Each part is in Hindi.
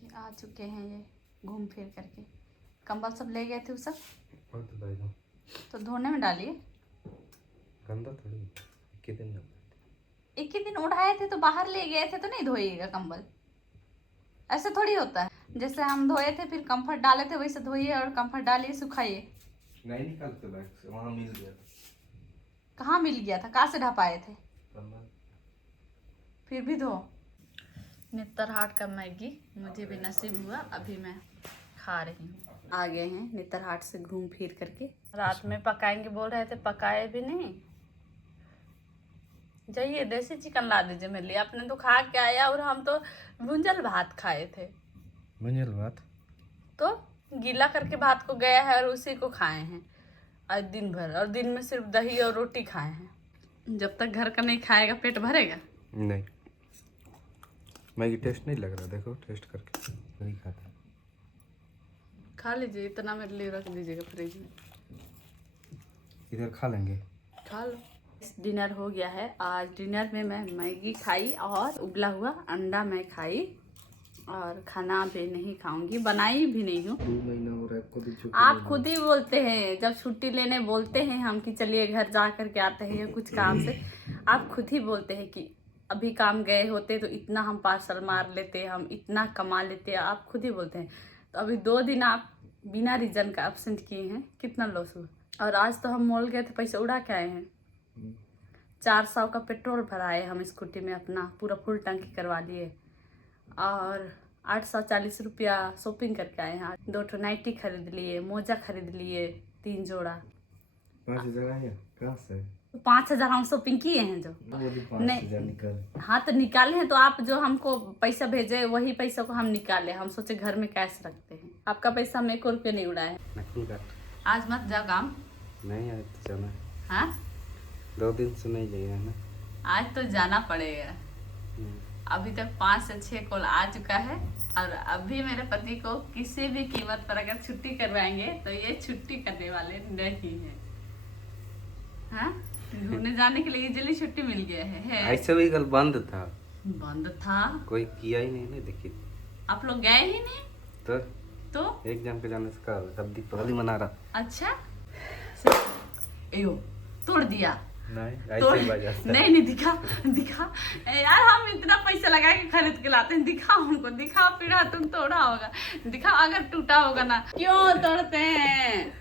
देखिए आ चुके हैं ये घूम फिर करके। कंबल सब ले गए थे वो सब तो धोने में डालिए। गंदा थोड़ी कितने एक ही दिन उठाए थे तो बाहर ले गए थे तो नहीं धोइएगा कंबल। ऐसे थोड़ी होता है, जैसे हम धोए थे फिर कंफर्ट डाले थे वैसे धोइए और कंफर्ट डालिए सुखाइए। नहीं निकालते बैग से, वहाँ मिल गया था। कहाँ मिल गया था? कहाँ से ढपाए थे? कंबल फिर भी धो। नेतरहाट का मैगी मुझे भी नसीब हुआ, अभी मैं खा रही हूँ। आ गए हैं नेतरहाट से घूम फिर करके। रात में पकाएंगे बोल रहे थे, पकाए भी नहीं। जाइए देसी चिकन ला दीजिए मेरे लिए। आपने तो खा के आया और हम तो भुंजल भात खाए थे। भुंजल भात तो गीला करके भात को गया है और उसी को खाए हैं आज दिन भर, और दिन में सिर्फ दही और रोटी खाए हैं। जब तक घर का नहीं खाएगा पेट भरेगा नहीं। मैगी टेस्ट नहीं लग रहा, देखो टेस्ट करके नहीं खाता। खा लीजिए, इतना मेरे लिए रख दीजिएगा फ्रिज में। इधर खा लेंगे। खा लो। डिनर हो गया है। आज डिनर में मैं मैगी खाई और उबला हुआ अंडा मैं खाई, और खाना भी नहीं खाऊंगी, बनाई भी नहीं हूँ। 2 महीना हो रहा है खुद ही। आप खुद ही बोलते हैं जब छुट्टी लेने बोलते हैं हम कि चलिए घर जा करके आते हैं या कुछ काम से, आप खुद ही बोलते हैं कि अभी काम गए होते तो इतना हम पार्सल मार लेते, हम इतना कमा लेते। आप खुद ही बोलते हैं। तो अभी 2 दिन आप बिना रीजन का एब्सेंट किए हैं, कितना लॉस हुआ। और आज तो हम मॉल गए थे, पैसे उड़ा के आए हैं। 400 का पेट्रोल भराए हम स्कूटी में, अपना पूरा फुल टंकी करवा लिए, और 840 रुपया शॉपिंग करके आए हैं। 2 ठो नाइटी खरीद लिए, मोजा खरीद लिए 3 जोड़ा। 5000 आया कहाँ से? 5000 हम शॉपिंग किए हैं जो। नहीं निकल। हाँ तो निकाले हैं, तो आप जो हमको पैसा भेजे वही पैसा को हम निकाले। हम सोचे घर में कैश रखते हैं। आपका पैसा हम 1 रुपये नहीं उड़ाए हैं। आज मत जाओ काम। नहीं आज तो जाना। हाँ 2 दिन से नहीं जाइए है ना। आज तो जाना पड़ेगा। अभी तक 5 से 6 कॉल आ चुका है, और अभी मेरे पति को किसी भी कीमत पर अगर छुट्टी करवाएंगे तो ये छुट्टी करने वाले नहीं है। हाँ घूमने जाने के लिए इजीली छुट्टी मिल गया है। ऐसे भी कल बंद था। बंद था, कोई किया ही नहीं ना। देखिए आप लोग गए ही नहीं तो एग्जाम पे जाने से का तब दीपावली मना रहा। अच्छा एयो तोड़ दिया। नहीं तो ऐसे नहीं दिखा दिखा यार, हम इतना पैसा लगा के खरीद के लाते हैं। दिखाओ हमको, दिखाओ पीड़ा तुम तोड़ा होगा, दिखाओ अगर टूटा होगा ना। क्यों तोड़ते हैं?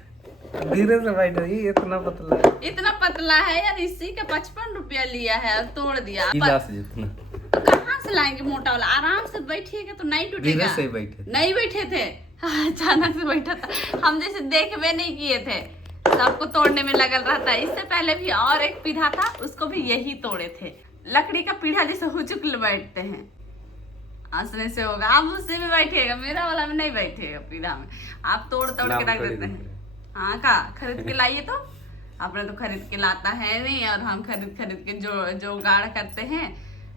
धीरे से बैठ रही, इतना पतला है यार। इसी का 55 रुपया लिया है और तोड़ दिया। जितना कहाँ से लाएंगे मोटा वाला? आराम से बैठिएगा तो नहीं टूटेगा। धीरे से बैठे नहीं बैठे थे, अचानक से बैठा था। हम जैसे देखबे नहीं किए थे, सबको तोड़ने में लगल रहता है। इससे पहले भी और एक पीढ़ा था, उसको भी यही तोड़े थे। लकड़ी का पीढ़ा जैसे हुचुक बैठते हैं, हंसने से होगा। आप उससे भी बैठिएगा, मेरा वाला में नहीं बैठेगा पीढ़ा में। आप तोड़ के रख देते हैं। हाँ का खरीद के लाइए तो। आपने तो खरीद के लाता है नहीं, और हम खरीद के जो गाड़ करते हैं,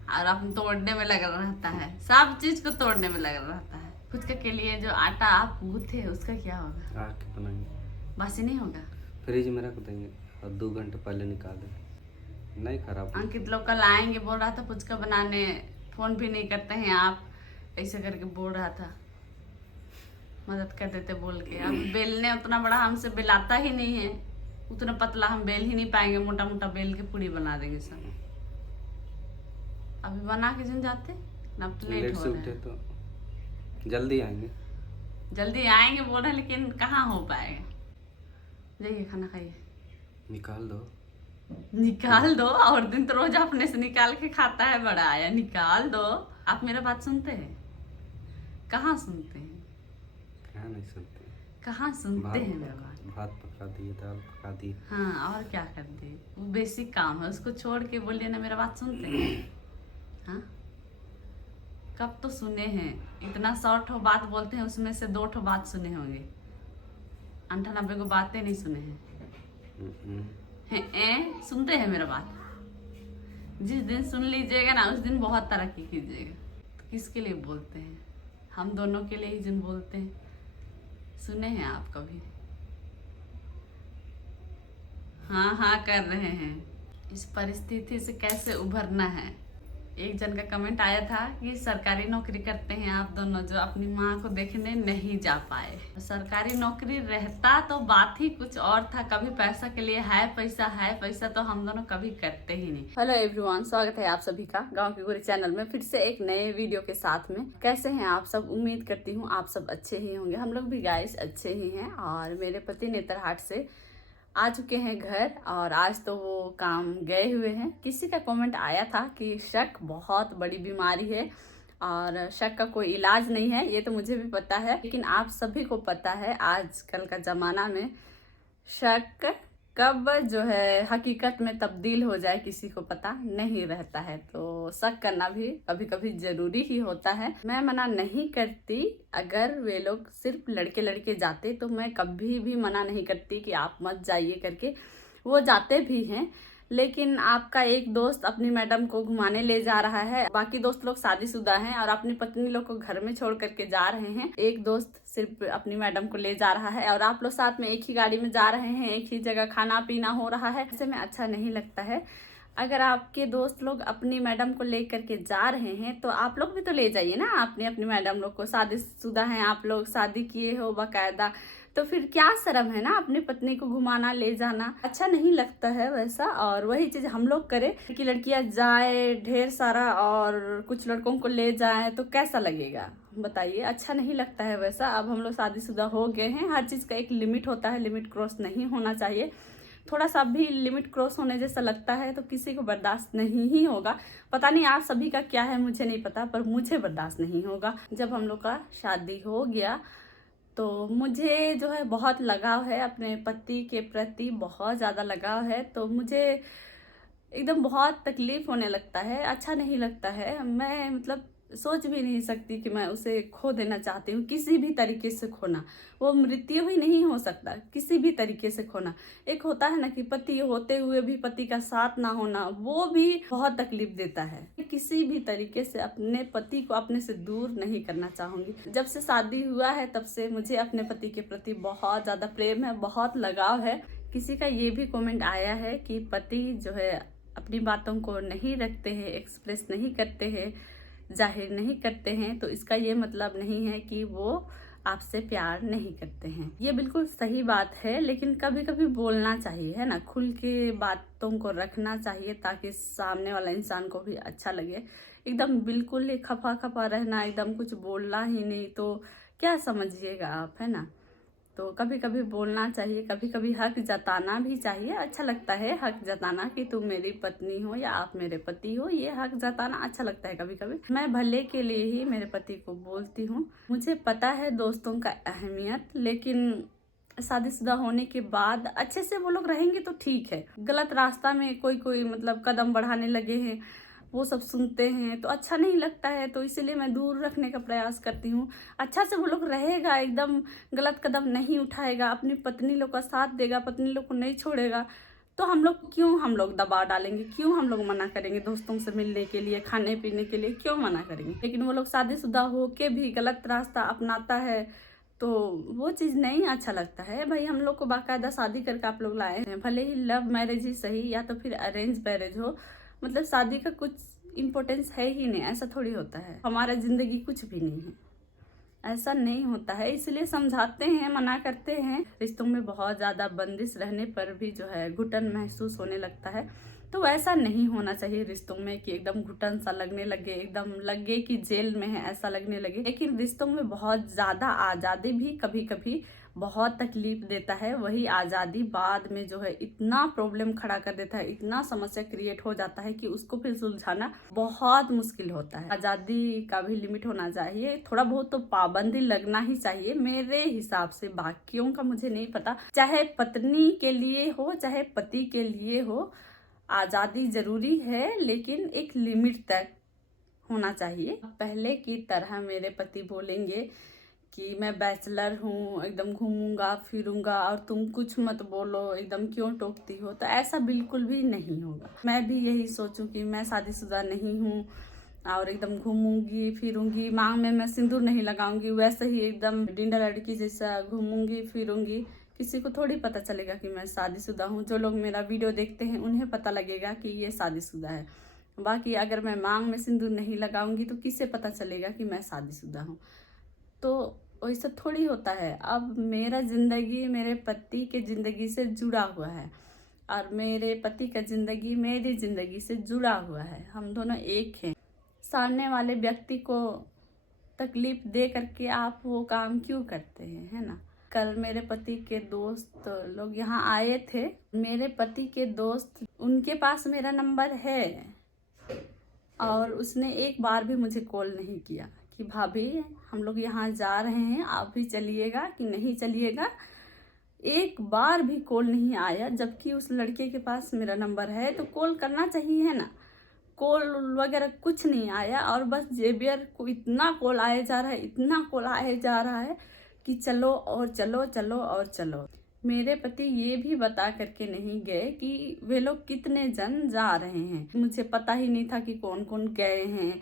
और अपन तोड़ने में लगल रहता है। सब चीज को तोड़ने में लगल रहता है। फुचका के लिए जो आटा आप गूथे उसका क्या होगा? बासी नहीं होगा? फ्रिज में रख देंगे और 2 घंटे पहले निकाल देंगे, नहीं खराब। अंकित लोग कल आएंगे बोल रहा था फुचका बनाने, फोन भी नहीं करते हैं आप। ऐसे करके बोल रहा था मदद कर देते बोल के। अब बेलने उतना बड़ा हमसे बेलाता ही नहीं है, उतना पतला हम बेल ही नहीं पाएंगे। मोटा मोटा बेल के पूरी बना देंगे सब। अभी बना के जन जाते ना, लेट हो रहा है। तो जल्दी आएंगे बोल रहे, लेकिन कहाँ हो पाएगा। जाइए खाना खाइए। निकाल दो और दिन तो रोज अपने से निकाल के खाता है बड़ा आया। निकाल दो। आप मेरा बात सुनते हैं? कहाँ सुनते हैं? कहाँ सुनते हैं मेरा बात? भात पका दिए, दाल पका दिए। हाँ और क्या कर दिए, वो बेसिक काम है, उसको छोड़ के बोलिए ना मेरा बात सुनते हैं। हाँ कब तो सुने हैं। इतना 100 ठो बात बोलते हैं, उसमें से 2 ठो बात सुने होंगे। 98 को बातें नहीं सुने हैं। सुनते हैं मेरा बात? जिस दिन सुन लीजिएगा ना उस दिन बहुत तरक्की कीजिएगा। तो किसके लिए बोलते हैं? हम दोनों के लिए ही जिन बोलते हैं। सुने हैं आप कभी? हाँ कर रहे हैं। इस परिस्थिति से कैसे उभरना है एक जन का कमेंट आया था कि सरकारी नौकरी करते हैं आप दोनों, जो अपनी माँ को देखने नहीं जा पाए। सरकारी नौकरी रहता तो बात ही कुछ और था। कभी पैसा के लिए है पैसा तो हम दोनों कभी करते ही नहीं। हेलो एवरीवन, स्वागत है आप सभी का गांव की गोरी चैनल में फिर से एक नए वीडियो के साथ में। कैसे हैं आप सब? उम्मीद करती हूँ आप सब अच्छे ही होंगे। हम लोग भी गाइस अच्छे ही हैं। और मेरे पति नेतरहाट से आ चुके हैं घर, और आज तो वो काम गए हुए हैं। किसी का कमेंट आया था कि शक बहुत बड़ी बीमारी है और शक का कोई इलाज नहीं है। ये तो मुझे भी पता है, लेकिन आप सभी को पता है आजकल का ज़माना में शक कब जो है हकीकत में तब्दील हो जाए किसी को पता नहीं रहता है। तो शक करना भी कभी कभी ज़रूरी ही होता है। मैं मना नहीं करती, अगर वे लोग सिर्फ लड़के लड़के जाते तो मैं कभी भी मना नहीं करती कि आप मत जाइए करके। वो जाते भी हैं, लेकिन आपका एक दोस्त अपनी मैडम को घुमाने ले जा रहा है, बाकी दोस्त लोग शादीशुदा हैं और अपनी पत्नी लोग को घर में छोड़ करके जा रहे हैं। एक दोस्त सिर्फ अपनी मैडम को ले जा रहा है और आप लोग साथ में एक ही गाड़ी में जा रहे हैं, एक ही जगह खाना पीना हो रहा है। ऐसे में अच्छा नहीं लगता है। अगर आपके दोस्त लोग अपनी मैडम को ले करके जा रहे हैं तो आप लोग भी तो ले जाइए ना अपनी मैडम लोग को। शादीशुदा हैं आप लोग, शादी किए हो बाकायदा, तो फिर क्या शर्म है ना अपनी पत्नी को घुमाना ले जाना। अच्छा नहीं लगता है वैसा। और वही चीज हम लोग करें कि लड़कियां जाए ढेर सारा और कुछ लड़कों को ले जाए तो कैसा लगेगा बताइए? अच्छा नहीं लगता है वैसा। अब हम लोग शादीशुदा हो गए हैं, हर चीज का एक लिमिट होता है, लिमिट क्रॉस नहीं होना चाहिए। थोड़ा सा भी लिमिट क्रॉस होने जैसा लगता है तो किसी को बर्दाश्त नहीं ही होगा। पता नहीं आप सभी का क्या है, मुझे नहीं पता, पर मुझे बर्दाश्त नहीं होगा। जब हम लोग का शादी हो गया तो मुझे जो है बहुत लगाव है अपने पति के प्रति, बहुत ज़्यादा लगाव है। तो मुझे एकदम बहुत तकलीफ होने लगता है, अच्छा नहीं लगता है। मैं मतलब सोच भी नहीं सकती कि मैं उसे खो देना चाहती हूँ, किसी भी तरीके से खोना। वो मृत्यु ही नहीं हो सकता, किसी भी तरीके से खोना। एक होता है ना कि पति होते हुए भी पति का साथ ना होना, वो भी बहुत तकलीफ देता है। किसी भी तरीके से अपने पति को अपने से दूर नहीं करना चाहूँगी। जब से शादी हुआ है तब से मुझे अपने पति के प्रति बहुत ज़्यादा प्रेम है, बहुत लगाव है। किसी का ये भी कमेंट आया है कि पति जो है अपनी बातों को नहीं रखते हैं, एक्सप्रेस नहीं करते हैं, जाहिर नहीं करते हैं, तो इसका ये मतलब नहीं है कि वो आपसे प्यार नहीं करते हैं। ये बिल्कुल सही बात है, लेकिन कभी कभी बोलना चाहिए, है ना, खुल के बातों को रखना चाहिए ताकि सामने वाला इंसान को भी अच्छा लगे। एकदम बिल्कुल ही खफा खफा रहना, एकदम कुछ बोलना ही नहीं, तो क्या समझिएगा आप, है ना। तो कभी कभी बोलना चाहिए, कभी कभी हक जताना भी चाहिए। अच्छा लगता है हक जताना कि तुम मेरी पत्नी हो या आप मेरे पति हो, ये हक जताना अच्छा लगता है कभी कभी। मैं भले के लिए ही मेरे पति को बोलती हूँ। मुझे पता है दोस्तों का अहमियत, लेकिन शादीशुदा होने के बाद अच्छे से वो लोग रहेंगे तो ठीक है। गलत रास्ता में कोई मतलब कदम बढ़ाने लगे हैं, वो सब सुनते हैं तो अच्छा नहीं लगता है। तो इसीलिए मैं दूर रखने का प्रयास करती हूँ। अच्छा से वो लोग रहेगा, एकदम गलत कदम नहीं उठाएगा, अपनी पत्नी लोग का साथ देगा, पत्नी लोग को नहीं छोड़ेगा, तो हम लोग दबाव डालेंगे? क्यों हम लोग मना करेंगे दोस्तों से मिलने के लिए, खाने पीने के लिए? क्यों मना करेंगे? लेकिन वो लोग शादीशुदा होके भी गलत रास्ता अपनाता है तो वो चीज़ नहीं अच्छा लगता है। भाई हम लोग को बाकायदा शादी करके आप लोग लाए हैं, भले ही लव मैरिज ही सही या तो फिर अरेंज मैरिज हो, मतलब शादी का कुछ इम्पोर्टेंस है ही नहीं। ऐसा थोड़ी होता है, हमारा जिंदगी कुछ भी नहीं है, ऐसा नहीं होता है। इसलिए समझाते हैं, मना करते हैं। रिश्तों में बहुत ज़्यादा बंदिश रहने पर भी जो है घुटन महसूस होने लगता है। तो ऐसा नहीं होना चाहिए रिश्तों में कि एकदम घुटन सा लगने लगे, एकदम लगे कि जेल में है ऐसा लगने लगे। लेकिन रिश्तों में बहुत ज़्यादा आज़ादी भी कभी कभी बहुत तकलीफ देता है। वही आज़ादी बाद में जो है इतना प्रॉब्लम खड़ा कर देता है, इतना समस्या क्रिएट हो जाता है कि उसको फिर सुलझाना बहुत मुश्किल होता है। आज़ादी का भी लिमिट होना चाहिए, थोड़ा बहुत तो पाबंदी लगना ही चाहिए मेरे हिसाब से। बाकियों का मुझे नहीं पता, चाहे पत्नी के लिए हो चाहे पति के लिए हो, आज़ादी जरूरी है, लेकिन एक लिमिट तक होना चाहिए। पहले की तरह मेरे पति बोलेंगे कि मैं बैचलर हूँ, एकदम घूमूंगा फिरूंगा और तुम कुछ मत बोलो, एकदम क्यों टोकती हो, तो ऐसा बिल्कुल भी नहीं होगा। मैं भी यही सोचूं कि मैं शादीशुदा नहीं हूँ और एकदम घूमूंगी फिरूंगी, मांग में मैं सिंदूर नहीं लगाऊंगी, वैसे ही एकदम डिंडा लड़की जैसा घूमूंगी फिरूंगी। किसी को थोड़ी पता चलेगा कि मैं शादीशुदा हूँ। जो लोग मेरा वीडियो देखते हैं उन्हें पता लगेगा कि ये शादीशुदा है। बाकी अगर मैं मांग में सिंदूर नहीं लगाऊंगी तो किसे पता चलेगा कि मैं शादीशुदा हूँ। तो वैसा थोड़ी होता है। अब मेरा ज़िंदगी मेरे पति के ज़िंदगी से जुड़ा हुआ है और मेरे पति का ज़िंदगी मेरी ज़िंदगी से जुड़ा हुआ है। हम दोनों एक हैं। सामने वाले व्यक्ति को तकलीफ दे करके आप वो काम क्यों करते हैं, है ना। कल मेरे पति के दोस्त लोग यहाँ आए थे। मेरे पति के दोस्त, उनके पास मेरा नंबर है और उसने एक बार भी मुझे कॉल नहीं किया कि भाभी हम लोग यहाँ जा रहे हैं, आप भी चलिएगा कि नहीं चलिएगा। एक बार भी कॉल नहीं आया, जबकि उस लड़के के पास मेरा नंबर है तो कॉल करना चाहिए, है ना। कॉल वगैरह कुछ नहीं आया और बस जेबियर को इतना कॉल आए जा रहा है, इतना कॉल आए जा रहा है कि चलो और चलो, चलो और चलो। मेरे पति ये भी बता करके नहीं गए कि वे लोग कितने जन जा रहे हैं। मुझे पता ही नहीं था कि कौन कौन गए हैं,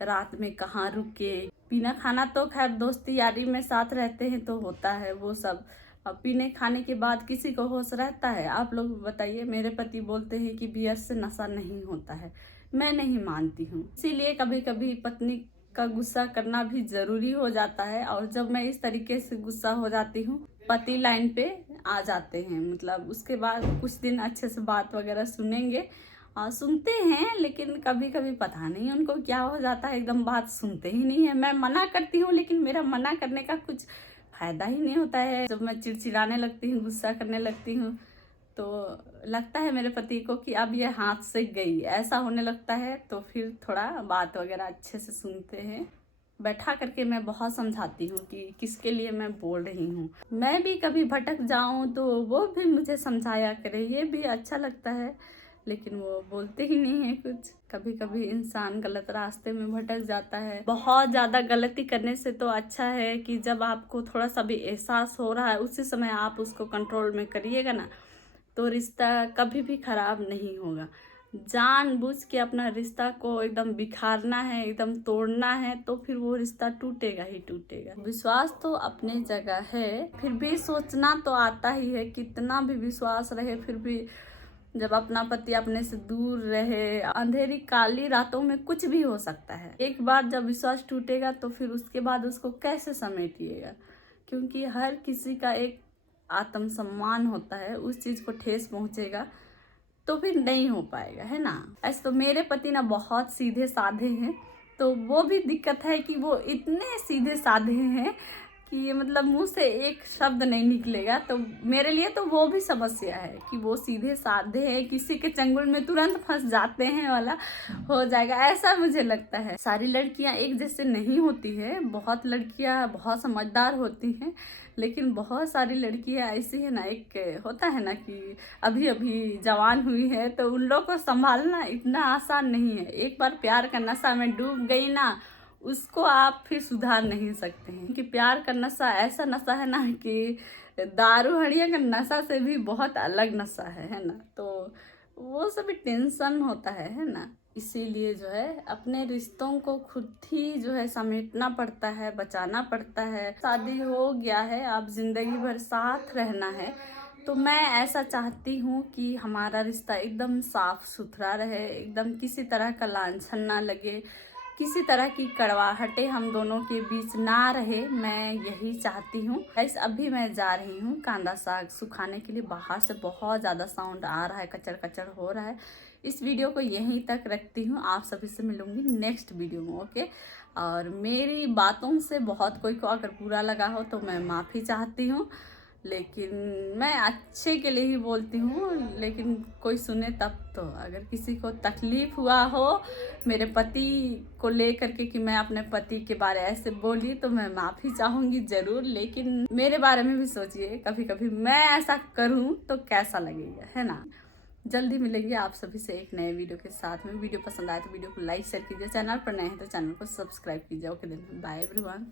रात में कहाँ रुके। पीना खाना तो खैर दोस्ती यारी में साथ रहते हैं तो होता है वो सब। अब पीने खाने के बाद किसी को होश रहता है? आप लोग बताइए। मेरे पति बोलते हैं कि बियर से नशा नहीं होता है। मैं नहीं मानती हूँ। इसीलिए कभी कभी पत्नी का गुस्सा करना भी जरूरी हो जाता है। और जब मैं इस तरीके से गुस्सा हो जाती हूँ, पति लाइन पे आ जाते हैं। मतलब उसके बाद कुछ दिन अच्छे से बात वगैरह सुनेंगे और सुनते हैं, लेकिन कभी कभी पता नहीं उनको क्या हो जाता है, एकदम बात सुनते ही नहीं है। मैं मना करती हूँ लेकिन मेरा मना करने का कुछ फायदा ही नहीं होता है। जब मैं चिड़चिड़ाने लगती हूँ, गुस्सा करने लगती हूँ, तो लगता है मेरे पति को कि अब ये हाथ से गई, ऐसा होने लगता है। तो फिर थोड़ा बात वगैरह अच्छे से सुनते हैं। बैठा करके मैं बहुत समझाती हूँ कि किसके लिए मैं बोल रही हूँ। मैं भी कभी भटक जाऊँ तो वो भी मुझे समझाया करे, ये भी अच्छा लगता है। लेकिन वो बोलते ही नहीं है कुछ। कभी कभी इंसान गलत रास्ते में भटक जाता है। बहुत ज़्यादा गलती करने से तो अच्छा है कि जब आपको थोड़ा सा भी एहसास हो रहा है उसी समय आप उसको कंट्रोल में करिएगा ना, तो रिश्ता कभी भी खराब नहीं होगा। जानबूझ के अपना रिश्ता को एकदम बिखारना है, एकदम तोड़ना है, तो फिर वो रिश्ता टूटेगा ही टूटेगा। विश्वास तो अपने जगह है, फिर भी सोचना तो आता ही है। कितना भी विश्वास रहे फिर भी जब अपना पति अपने से दूर रहे, अंधेरी काली रातों में कुछ भी हो सकता है। एक बार जब विश्वास टूटेगा तो फिर उसके बाद उसको कैसे समेटिएगा, क्योंकि हर किसी का एक आत्मसम्मान होता है। उस चीज़ को ठेस पहुंचेगा तो फिर नहीं हो पाएगा, है ना। ऐसे तो मेरे पति ना बहुत सीधे साधे हैं, तो वो भी दिक्कत है कि वो इतने सीधे साधे हैं कि मतलब मुंह से एक शब्द नहीं निकलेगा। तो मेरे लिए तो वो भी समस्या है कि वो सीधे साधे हैं, किसी के चंगुल में तुरंत फंस जाते हैं वाला हो जाएगा, ऐसा मुझे लगता है। सारी लड़कियां एक जैसे नहीं होती है, बहुत लड़कियां बहुत समझदार होती हैं, लेकिन बहुत सारी लड़कियां ऐसी है ना, एक होता है ना कि अभी अभी जवान हुई है, तो उन लोग को संभालना इतना आसान नहीं है। एक बार प्यार का नशा में डूब गई ना, उसको आप फिर सुधार नहीं सकते हैं। कि प्यार का नशा ऐसा नशा है ना कि दारू हड़िया का नशा से भी बहुत अलग नशा है ना। तो वो सभी टेंशन होता है ना। इसीलिए जो है अपने रिश्तों को खुद ही जो है समेटना पड़ता है, बचाना पड़ता है। शादी हो गया है, अब जिंदगी भर साथ रहना है, तो मैं ऐसा चाहती हूँ कि हमारा रिश्ता एकदम साफ सुथरा रहे, एकदम किसी तरह का लांछन ना लगे, किसी तरह की कड़वाहटें हम दोनों के बीच ना रहे। मैं यही चाहती हूँ। गाइस अभी मैं जा रही हूँ कांदा साग सुखाने के लिए। बाहर से बहुत ज़्यादा साउंड आ रहा है, कचड़ कचड़ हो रहा है। इस वीडियो को यहीं तक रखती हूँ। आप सभी से मिलूंगी नेक्स्ट वीडियो में, ओके। और मेरी बातों से बहुत कोई को अगर बुरा लगा हो तो मैं माफ़ी चाहती हूँ, लेकिन मैं अच्छे के लिए ही बोलती हूँ। लेकिन कोई सुने तब तो, अगर किसी को तकलीफ हुआ हो मेरे पति को लेकर के कि मैं अपने पति के बारे ऐसे बोली, तो मैं माफ़ी चाहूँगी ज़रूर। लेकिन मेरे बारे में भी सोचिए, कभी कभी मैं ऐसा करूँ तो कैसा लगेगा, है ना। जल्दी मिलेंगे आप सभी से एक नए वीडियो के साथ में। वीडियो पसंद आए तो वीडियो को लाइक शेयर कीजिए, चैनल पर नए हैं तो चैनल को सब्सक्राइब कीजिए। Okay then, bye everyone.